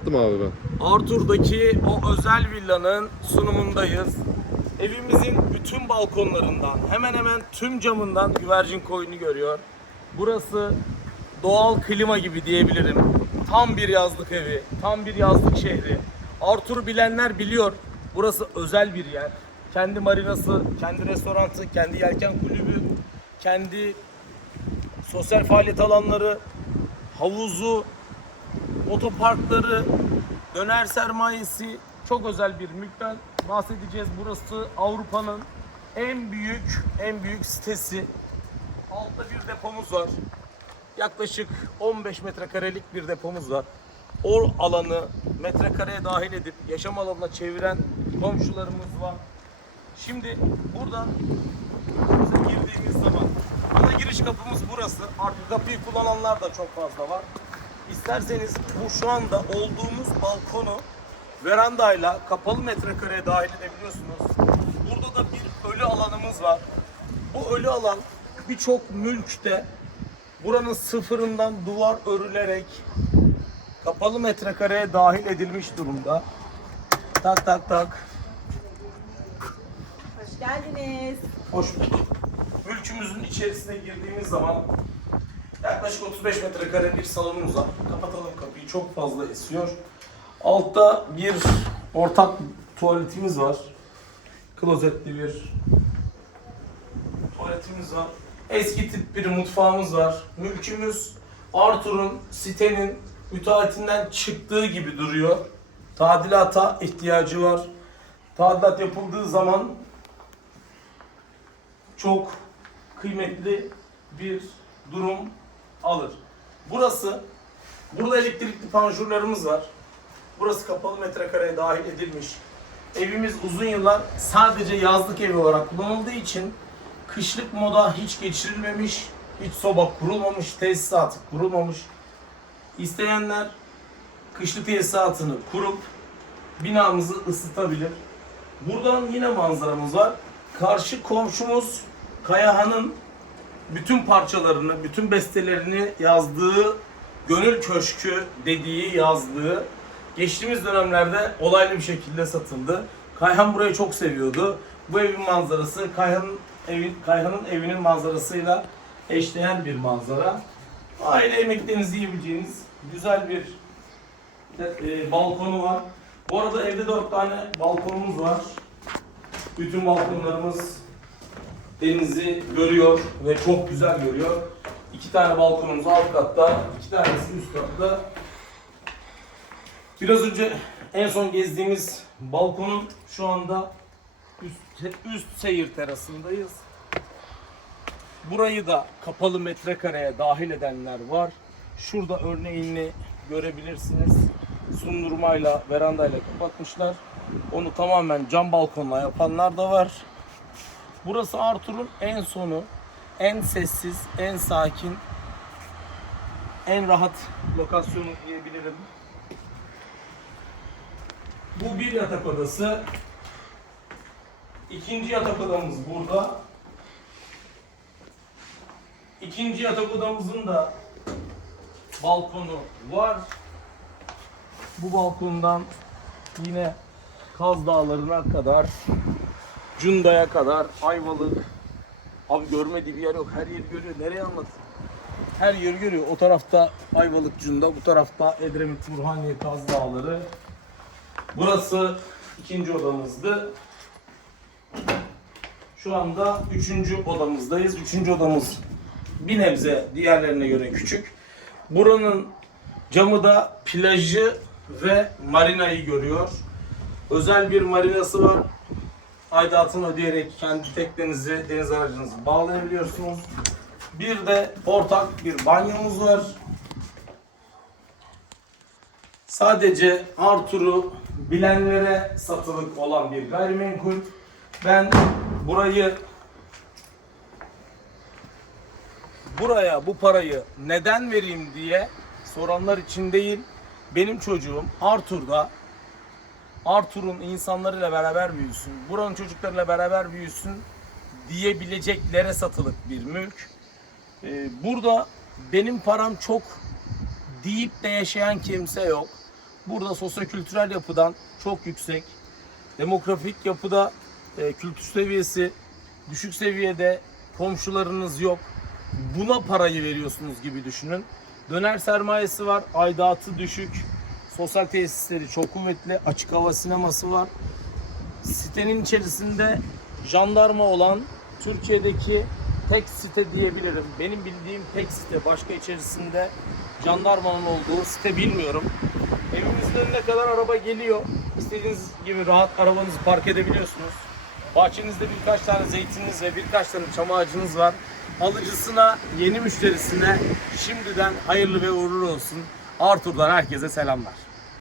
Attım abi ben. Arthur'daki o özel villanın sunumundayız. Evimizin bütün balkonlarından, hemen hemen tüm camından güvercin koyunu görüyor. Burası doğal klima gibi diyebilirim. Tam bir yazlık evi, tam bir yazlık şehri. Arthur bilenler biliyor. Burası özel bir yer. Kendi marinası, kendi restoranı, kendi yelken kulübü, kendi sosyal faaliyet alanları, havuzu, otoparkları, döner sermayesi çok özel bir mülkten bahsedeceğiz. Burası Avrupa'nın en büyük en büyük sitesi. Altta bir depomuz var. Yaklaşık 15 metrekarelik bir depomuz var. O alanı metrekareye dahil edip yaşam alanına çeviren komşularımız var. Şimdi buradan girdiğimiz zaman ana giriş kapımız burası. Artık kapıyı kullananlar da çok fazla var. İsterseniz bu şu anda olduğumuz balkonu verandayla kapalı metrekareye dahil edebiliyorsunuz. Burada da bir ölü alanımız var. Bu ölü alan birçok mülkte buranın sıfırından duvar örülerek kapalı metrekareye dahil edilmiş durumda. Tak tak tak. Hoş geldiniz. Hoş bulduk. Mülkümüzün içerisine girdiğimiz zaman yaklaşık 35 metrekare bir salonumuz var. Kapatalım kapıyı çok fazla esiyor. Altta bir ortak tuvaletimiz var. Klozetli bir tuvaletimiz var. Eski tip bir mutfağımız var. Mülkümüz Arthur'un sitenin müteahhitinden çıktığı gibi duruyor. Tadilata ihtiyacı var. Tadilat yapıldığı zaman çok kıymetli bir durum alır. Burası, burada elektrikli panjurlarımız var. Burası kapalı metrekareye dahil edilmiş. Evimiz uzun yıllar sadece yazlık evi olarak kullanıldığı için kışlık moda hiç geçirilmemiş, hiç soba kurulmamış, tesisatı kurulmamış. İsteyenler kışlık tesisatını kurup binamızı ısıtabilir. Buradan yine manzaramız var. Karşı komşumuz Kayahan'ın bütün parçalarını, bütün bestelerini yazdığı Gönül Köşkü dediği yazdığı geçtiğimiz dönemlerde olaylı bir şekilde satıldı. Kayhan burayı çok seviyordu. Bu evin manzarası Kayhan'ın evin Kayhan'ın evinin manzarasıyla eşdeğer bir manzara. Aile yemeklerinizi yiyebileceğiniz güzel bir e, balkonu var. Bu arada evde dört tane balkonumuz var. Bütün balkonlarımız denizi görüyor ve çok güzel görüyor. İki tane balkonumuz alt katta, iki tanesi üst katta. Biraz önce en son gezdiğimiz balkonun şu anda üst, üst seyir terasındayız. Burayı da kapalı metrekareye dahil edenler var. Şurada örneğini görebilirsiniz. Sundurmayla, verandayla kapatmışlar. Onu tamamen cam balkonla yapanlar da var. Burası Arthur'un en sonu, en sessiz, en sakin, en rahat lokasyonu diyebilirim. Bu bir yatak odası. İkinci yatak odamız burada. İkinci yatak odamızın da balkonu var. Bu balkondan yine Kaz Dağları'na kadar, Cunda'ya kadar, Ayvalık. Abi görmediği bir yer yok. Her yeri görüyor. Nereye anlatayım? Her yeri görüyor. O tarafta Ayvalık, Cunda. Bu tarafta Edremit, Burhaniye, Kaz Dağları. Burası ikinci odamızdı. Şu anda üçüncü odamızdayız. Üçüncü odamız bir nebze diğerlerine göre küçük. Buranın camı da plajı ve marinayı görüyor. Özel bir marinası var. Aidatını ödeyerek kendi teknenizi, deniz aracınızı bağlayabiliyorsunuz. Bir de ortak bir banyomuz var. Sadece Arthur'u bilenlere satılık olan bir gayrimenkul. Ben burayı buraya bu parayı neden vereyim diye soranlar için değil. Benim çocuğum Arthur'da Arthur'un insanlarıyla beraber büyüsün, buranın çocuklarıyla beraber büyüsün diyebileceklere satılık bir mülk. Ee, burada benim param çok deyip de yaşayan kimse yok. Burada sosyokültürel yapıdan çok yüksek, demografik yapıda e, kültür seviyesi düşük seviyede komşularınız yok. Buna parayı veriyorsunuz gibi düşünün. Döner sermayesi var, aidatı düşük, sosyal tesisleri çok kuvvetli, açık hava sineması var. Sitenin içerisinde jandarma olan Türkiye'deki tek site diyebilirim. Benim bildiğim tek site. Başka içerisinde jandarmanın olduğu site bilmiyorum. Evimizin önüne kadar araba geliyor. İstediğiniz gibi rahat arabanızı park edebiliyorsunuz. Bahçenizde birkaç tane zeytininiz ve birkaç tane çam ağacınız var. Alıcısına, yeni müşterisine şimdiden hayırlı ve uğurlu olsun. Arthur'dan herkese selamlar.